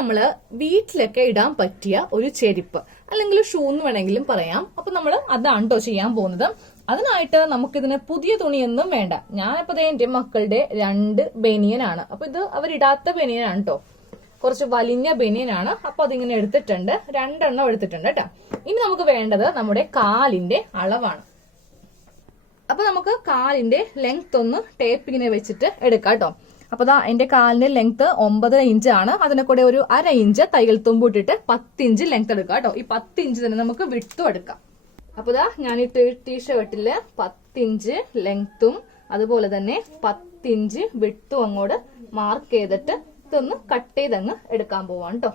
നമ്മള് വീട്ടിലൊക്കെ ഇടാൻ പറ്റിയ ഒരു ചെരുപ്പ് അല്ലെങ്കിൽ ഷൂ എന്ന് വേണമെങ്കിലും പറയാം. അപ്പൊ നമ്മൾ അതാണ് കേട്ടോ ചെയ്യാൻ പോകുന്നത്. അതിനായിട്ട് നമുക്കിതിന് പുതിയ തുണിയൊന്നും വേണ്ട. ഞാനിപ്പോ എന്റെ മക്കളുടെ 2 ബനിയനാണ്. അപ്പൊ ഇത് അവരിടാത്ത ബനിയനാണ് കേട്ടോ, കുറച്ച് വലിഞ്ഞ ബനിയനാണ്. അപ്പൊ അതിങ്ങനെ എടുത്തിട്ടുണ്ട്, 2 എണ്ണം എടുത്തിട്ടുണ്ട് കേട്ടോ. ഇനി നമുക്ക് വേണ്ടത് നമ്മുടെ കാലിന്റെ അളവാണ്. അപ്പൊ നമുക്ക് കാലിന്റെ ലെങ്ത് ഒന്ന് ടേപ്പിങ്ങിനെ വെച്ചിട്ട് എടുക്കാം കേട്ടോ. അപ്പൊ എന്റെ കാലിന്റെ ലെങ്ത് 9 ഇഞ്ചാണ്. അതിനെ കൂടെ ഒരു 1/2 ഇഞ്ച് തയ്യൽ തുമ്പ് ഇട്ടിട്ട് 10 ഇഞ്ച് ലെങ്ത് എടുക്കാം കേട്ടോ. ഈ 10 ഇഞ്ച് തന്നെ നമുക്ക് വിട്ടും എടുക്കാം. അപ്പൊ ഞാൻ ഈ ടീഷർട്ടില് 10 ഇഞ്ച് ലെങ്ത്തും അതുപോലെ തന്നെ 10 ഇഞ്ച് വിട്ടും അങ്ങോട്ട് മാർക്ക് ചെയ്തിട്ട് ഇതൊന്ന് കട്ട് ചെയ്തങ്ങ് എടുക്കാൻ പോവാണ് കേട്ടോ.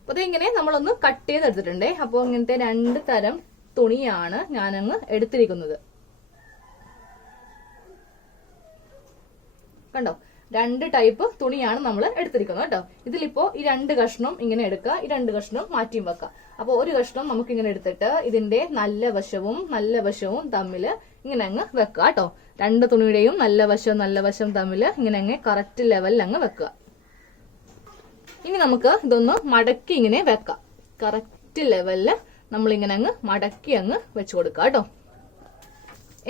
അപ്പൊ ഇങ്ങനെ നമ്മളൊന്ന് കട്ട് ചെയ്തെടുത്തിട്ടുണ്ടേ. അപ്പൊ ഇങ്ങനത്തെ 2 തരം തുണിയാണ് ഞാനങ്ങ് എടുത്തിരിക്കുന്നത്. കണ്ടോ, 2 ടൈപ്പ് തുണിയാണ് നമ്മൾ എടുത്തിരിക്കുന്നത് കേട്ടോ. ഇതിലിപ്പോ ഈ 2 കഷ്ണം ഇങ്ങനെ എടുക്കുക, ഈ 2 കഷ്ണം മാറ്റിയും വെക്കുക. അപ്പൊ ഒരു കഷ്ണം നമുക്ക് ഇങ്ങനെ എടുത്തിട്ട് ഇതിന്റെ നല്ല വശവും തമ്മിൽ ഇങ്ങനെ അങ്ങ് വെക്കുക കേട്ടോ. 2 തുണിയുടെയും നല്ല വശവും തമ്മിൽ ഇങ്ങനെ അങ്ങ് കറക്റ്റ് ലെവലിൽ അങ്ങ് വെക്കുക. ഇനി നമുക്ക് ഇതൊന്ന് മടക്കി ഇങ്ങനെ വെക്കാം. കറക്റ്റ് ലെവലില് നമ്മൾ ഇങ്ങനെ അങ്ങ് മടക്കി അങ്ങ് വെച്ചു കൊടുക്കുക കേട്ടോ.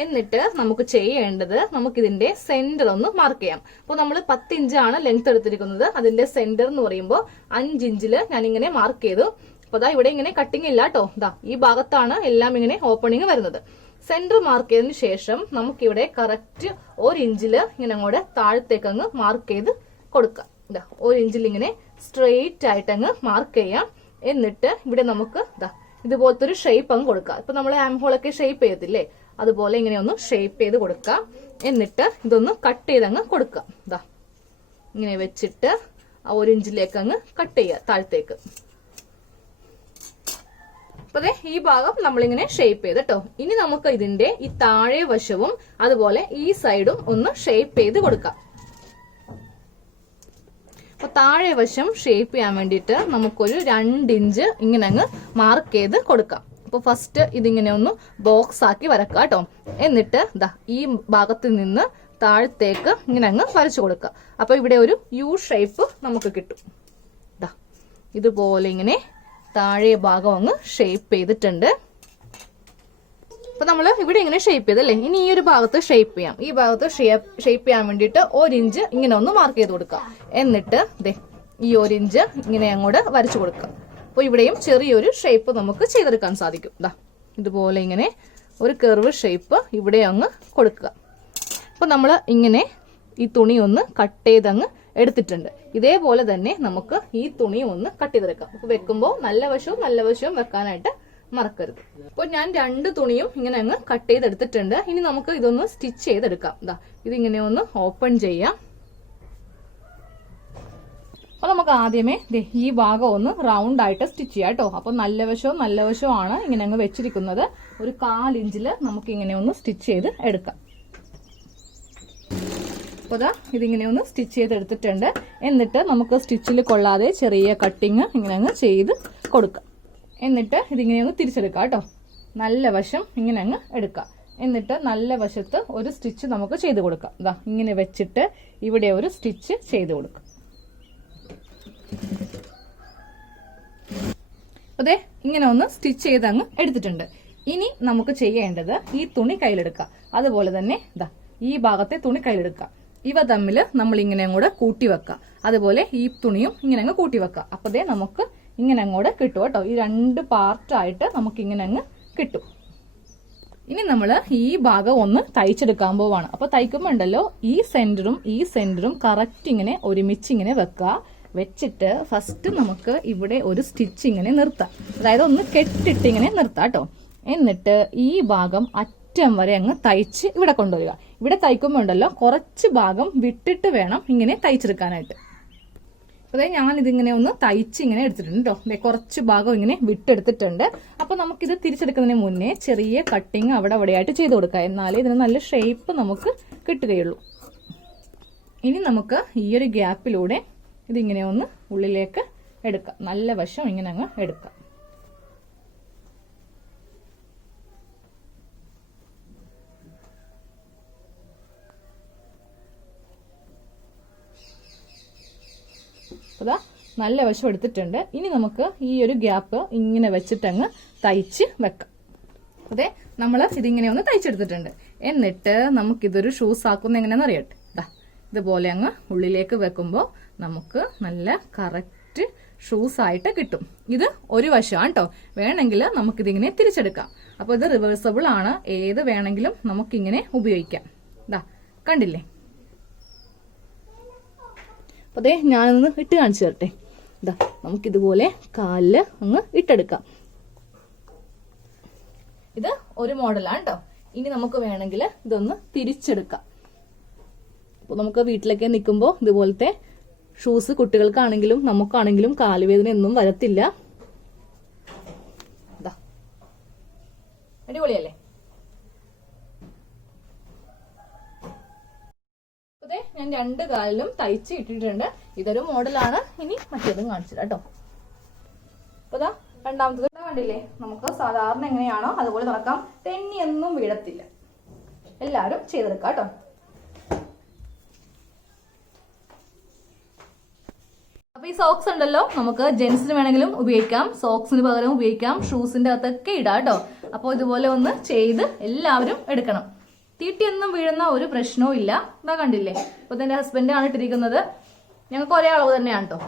എന്നിട്ട് നമുക്ക് ചെയ്യേണ്ടത്, നമുക്കിതിന്റെ സെന്റർ ഒന്ന് മാർക്ക് ചെയ്യാം. അപ്പൊ നമ്മൾ 10 ഇഞ്ചാണ് ലെങ്ത് എടുത്തിരിക്കുന്നത്. അതിന്റെ സെന്റർ എന്ന് പറയുമ്പോൾ 5 ഇഞ്ചില് ഞാൻ ഇങ്ങനെ മാർക്ക് ചെയ്തു. അപ്പൊ ഇവിടെ ഇങ്ങനെ കട്ടിങ് ഇല്ല കേട്ടോ. ഈ ഭാഗത്താണ് എല്ലാം ഇങ്ങനെ ഓപ്പണിങ് വരുന്നത്. സെന്റർ മാർക്ക് ചെയ്തതിന് ശേഷം നമുക്കിവിടെ കറക്റ്റ് 1 ഇഞ്ചില് ഇങ്ങനെ അങ്ങോട്ട് താഴത്തേക്ക് അങ്ങ് മാർക്ക് ചെയ്ത് കൊടുക്കാം. 1 ഇഞ്ചിൽ ഇങ്ങനെ സ്ട്രെയിറ്റ് ആയിട്ട് അങ്ങ് മാർക്ക് ചെയ്യാം. എന്നിട്ട് ഇവിടെ നമുക്ക് ഇതുപോലത്തെ ഒരു ഷേപ്പ് അങ്ങ് കൊടുക്കാം. ഇപ്പൊ നമ്മൾ ആം ഹോളൊക്കെ ഷേപ്പ് ചെയ്യത്തില്ലേ, അതുപോലെ ഇങ്ങനെ ഒന്ന് ഷേപ്പ് ചെയ്ത് കൊടുക്കാം. എന്നിട്ട് ഇതൊന്ന് കട്ട് ചെയ്ത് അങ്ങ് കൊടുക്കാം. ഇങ്ങനെ വെച്ചിട്ട് 1 ഇഞ്ചിലേക്ക് അങ്ങ് കട്ട് ചെയ്യുക താഴത്തേക്ക്. അപ്പൊ ഈ ഭാഗം നമ്മളിങ്ങനെ ഷേപ്പ് ചെയ്ത് കേട്ടോ. ഇനി നമുക്ക് ഇതിന്റെ ഈ താഴെ വശവും അതുപോലെ ഈ സൈഡും ഒന്ന് ഷേപ്പ് ചെയ്ത് കൊടുക്കാം. അപ്പൊ താഴെ വശം ഷേപ്പ് ചെയ്യാൻ വേണ്ടിയിട്ട് നമുക്കൊരു 2 ഇഞ്ച് ഇങ്ങനെ അങ്ങ് മാർക്ക് ചെയ്ത് കൊടുക്കാം. അപ്പൊ ഫസ്റ്റ് ഇതിങ്ങനെ ഒന്ന് ബോക്സ് ആക്കി വരക്കുക കേട്ടോ. എന്നിട്ട് ഈ ഭാഗത്ത് നിന്ന് താഴത്തേക്ക് ഇങ്ങനെ അങ്ങ് വരച്ചു കൊടുക്കുക. അപ്പൊ ഇവിടെ ഒരു യു ഷേപ്പ് നമുക്ക് കിട്ടും. ഇതുപോലെ ഇങ്ങനെ താഴെ ഭാഗം അങ്ങ് ഷേപ്പ് ചെയ്തിട്ടുണ്ട്. അപ്പൊ നമ്മൾ ഇവിടെ ഇങ്ങനെ ഷേപ്പ് ചെയ്തല്ലേ. ഇനി ഈ ഒരു ഭാഗത്ത് ഷേപ്പ് ചെയ്യാം. ഈ ഭാഗത്ത് ഷേപ്പ് ചെയ്യാൻ വേണ്ടിയിട്ട് 1 ഇഞ്ച് ഇങ്ങനെ ഒന്ന് മാർക്ക് ചെയ്ത് കൊടുക്കുക. എന്നിട്ട് ഈ 1 ഇഞ്ച് ഇങ്ങനെ അങ്ങോട്ട് വരച്ചു കൊടുക്കുക. അപ്പൊ ഇവിടെയും ചെറിയൊരു ഷേപ്പ് നമുക്ക് ചെയ്തെടുക്കാൻ സാധിക്കും. ഇതുപോലെ ഇങ്ങനെ ഒരു കർവ് ഷേപ്പ് ഇവിടെ അങ്ങ് കൊടുക്കുക. അപ്പൊ നമ്മൾ ഇങ്ങനെ ഈ തുണി ഒന്ന് കട്ട് ചെയ്തങ്ങ് എടുത്തിട്ടുണ്ട്. ഇതേപോലെ തന്നെ നമുക്ക് ഈ തുണി ഒന്ന് കട്ട് ചെയ്തെടുക്കാം. അപ്പൊ വെക്കുമ്പോൾ നല്ല വശവും വെക്കാനായിട്ട് മറക്കരുത്. അപ്പോൾ ഞാൻ 2 തുണിയും ഇങ്ങനെ അങ്ങ് കട്ട് ചെയ്തെടുത്തിട്ടുണ്ട്. ഇനി നമുക്ക് ഇതൊന്ന് സ്റ്റിച്ച് ചെയ്തെടുക്കാം. ഇതിങ്ങനെ ഒന്ന് ഓപ്പൺ ചെയ്യാം. അപ്പൊ നമുക്ക് ആദ്യമേ ഈ ഭാഗം ഒന്ന് റൗണ്ട് ആയിട്ട് സ്റ്റിച്ച് ചെയ്യാം കേട്ടോ. അപ്പൊ നല്ല വശവും ആണ് ഇങ്ങനെ അങ്ങ് വെച്ചിരിക്കുന്നത്. ഒരു 1/4 ഇഞ്ചില് നമുക്ക് ഇങ്ങനെ ഒന്ന് സ്റ്റിച്ച് ചെയ്ത് എടുക്കാം. അപ്പൊ ഇതിങ്ങനെ ഒന്ന് സ്റ്റിച്ച് ചെയ്തെടുത്തിട്ടുണ്ട്. എന്നിട്ട് നമുക്ക് സ്റ്റിച്ചിൽ കൊള്ളാതെ ചെറിയ കട്ടിങ് ഇങ്ങനെ അങ്ങ് ചെയ്ത് കൊടുക്കാം. എന്നിട്ട് ഇതിങ്ങനെ ഒന്ന് തിരിച്ചെടുക്കാം കേട്ടോ. നല്ല വശം ഇങ്ങനെ അങ്ങ് എടുക്കാം. എന്നിട്ട് നല്ല വശത്ത് ഒരു സ്റ്റിച്ച് നമുക്ക് ചെയ്ത് കൊടുക്കാം. ഇങ്ങനെ വെച്ചിട്ട് ഇവിടെ ഒരു സ്റ്റിച്ച് ചെയ്ത് കൊടുക്കാം. അതെ, ഇങ്ങനെ ഒന്ന് സ്റ്റിച്ച് ചെയ്ത് അങ്ങ് എടുത്തിട്ടുണ്ട്. ഇനി നമുക്ക് ചെയ്യേണ്ടത് ഈ തുണി കയ്യിലെടുക്കാം. അതുപോലെ തന്നെ ഈ ഭാഗത്തെ തുണി കയ്യിലെടുക്കാം. ഇവ തമ്മിൽ നമ്മൾ ഇങ്ങനെ അങ്ങോട്ട് കൂട്ടി വെക്കാം. അതുപോലെ ഈ തുണിയും ഇങ്ങനെ അങ്ങ് കൂട്ടി വെക്കാം. അപ്പൊ നമുക്ക് ഇങ്ങനെ അങ്ങോട്ട് കിട്ടും കേട്ടോ. ഈ 2 പാർട്ടായിട്ട് നമുക്ക് ഇങ്ങനെ അങ്ങ് കിട്ടും. ഇനി നമ്മൾ ഈ ഭാഗം ഒന്ന് തയ്ച്ചെടുക്കാൻ പോവാണ്. അപ്പൊ തയ്ക്കുമ്പോ ഉണ്ടല്ലോ, ഈ സെന്ററും കറക്റ്റ് ഇങ്ങനെ ഒരുമിച്ച് ഇങ്ങനെ വെക്കുക. വെച്ചിട്ട് ഫസ്റ്റ് നമുക്ക് ഇവിടെ ഒരു സ്റ്റിച്ച് ഇങ്ങനെ നിർത്താം. അതായത് ഒന്ന് കെട്ടിട്ട് ഇങ്ങനെ നിർത്താം കേട്ടോ. എന്നിട്ട് ഈ ഭാഗം അറ്റം വരെ അങ്ങ് തയ്ച്ച് ഇവിടെ കൊണ്ടുവരിക. ഇവിടെ തയ്ക്കുമ്പോൾ ഉണ്ടല്ലോ, കുറച്ച് ഭാഗം വിട്ടിട്ട് വേണം ഇങ്ങനെ തയ്ച്ചെടുക്കാനായിട്ട്. അതെ, ഞാൻ ഇതിങ്ങനെ ഒന്ന് തയ്ച്ച് ഇങ്ങനെ എടുത്തിട്ടുണ്ട് കേട്ടോ. കുറച്ച് ഭാഗം ഇങ്ങനെ വിട്ടെടുത്തിട്ടുണ്ട്. അപ്പൊ നമുക്കിത് തിരിച്ചെടുക്കുന്നതിന് മുന്നേ ചെറിയ കട്ടിങ് അവിടെയായിട്ട് ചെയ്ത് കൊടുക്കാം. എന്നാലേ ഇതിന് നല്ല ഷേപ്പ് നമുക്ക് കിട്ടുകയുള്ളൂ. ഇനി നമുക്ക് ഈ ഒരു ഗ്യാപ്പിലൂടെ ഇതിങ്ങനെ ഒന്ന് ഉള്ളിലേക്ക് എടുക്കാം. നല്ല വശം ഇങ്ങനെ അങ്ങ് എടുക്കാം. അതാ നല്ല വശം എടുത്തിട്ടുണ്ട്. ഇനി നമുക്ക് ഈ ഒരു ഗ്യാപ്പ് ഇങ്ങനെ വെച്ചിട്ടങ്ങ് തയ്ച്ച് വെക്കാം. അതെ, നമ്മൾ ഇതിങ്ങനെ ഒന്ന് തയ്ച്ചെടുത്തിട്ടുണ്ട്. എന്നിട്ട് നമുക്കിതൊരു ഷൂസ് ആക്കുന്ന എങ്ങനെയാണെന്ന് അറിയട്ടെ. ഇതുപോലെ അങ്ങ് ഉള്ളിലേക്ക് വെക്കുമ്പോൾ നമുക്ക് നല്ല കറക്റ്റ് ഷൂസ് ആയിട്ട് കിട്ടും. ഇത് ഒരു വശമാണ് കേട്ടോ. വേണമെങ്കിൽ നമുക്കിതിങ്ങനെ തിരിച്ചെടുക്കാം. അപ്പോൾ ഇത് റിവേഴ്സബിൾ ആണ്. ഏത് വേണമെങ്കിലും നമുക്കിങ്ങനെ ഉപയോഗിക്കാം. കണ്ടില്ലേ? അപ്പൊ അതെ, ഞാനൊന്ന് ഇട്ട് കാണിച്ചു തരട്ടെ. നമുക്കിതുപോലെ കാലില് അങ്ങ് ഇട്ടെടുക്കാം. ഇത് ഒരു മോഡലാണ് കേട്ടോ. ഇനി നമുക്ക് വേണമെങ്കിൽ ഇതൊന്ന് തിരിച്ചെടുക്കാം. അപ്പൊ നമുക്ക് വീട്ടിലൊക്കെ നിൽക്കുമ്പോൾ ഇതുപോലത്തെ ഷൂസ് കുട്ടികൾക്കാണെങ്കിലും നമുക്കാണെങ്കിലും കാലുവേദന ഒന്നും വരത്തില്ല. അടിപൊളിയല്ലേ? അതെ, ഞാൻ രണ്ട് കാലിലും തയ്ച്ച് ഇട്ടിട്ടുണ്ട്. ഇതൊരു മോഡലാണ്. ഇനി മറ്റേതും കാണിച്ചില്ല കേട്ടോ. അപ്പൊ ഇതാ രണ്ടാമത്തത് കണ്ടില്ലേ? നമുക്ക് സാധാരണ എങ്ങനെയാണോ അതുപോലെ നടക്കാം. തെന്നിയൊന്നും വീഴത്തില്ല. എല്ലാവരും ചെയ്തെടുക്കാം കേട്ടോ. അപ്പൊ ഈ സോക്സ് ഉണ്ടല്ലോ, നമുക്ക് ജെന്റ്സിന് വേണമെങ്കിലും ഉപയോഗിക്കാം, സോക്സിന് പകരം ഉപയോഗിക്കാം, ഷൂസിന്റെ അകത്തൊക്കെ ഇടാം കേട്ടോ. അപ്പോൾ ഇതുപോലെ ഒന്ന് ചെയ്ത് എല്ലാവരും എടുക്കണം. തീട്ടിയൊന്നും വീഴുന്ന ഒരു പ്രശ്നവും ഇല്ല. ഇതാ കണ്ടില്ലേ? ഇപ്പൊ എന്റെ ഹസ്ബൻഡാണ് ഇട്ടിരിക്കുന്നത്. ഞങ്ങൾക്ക് ഒരേ അളവ് തന്നെയാണ് കേട്ടോ.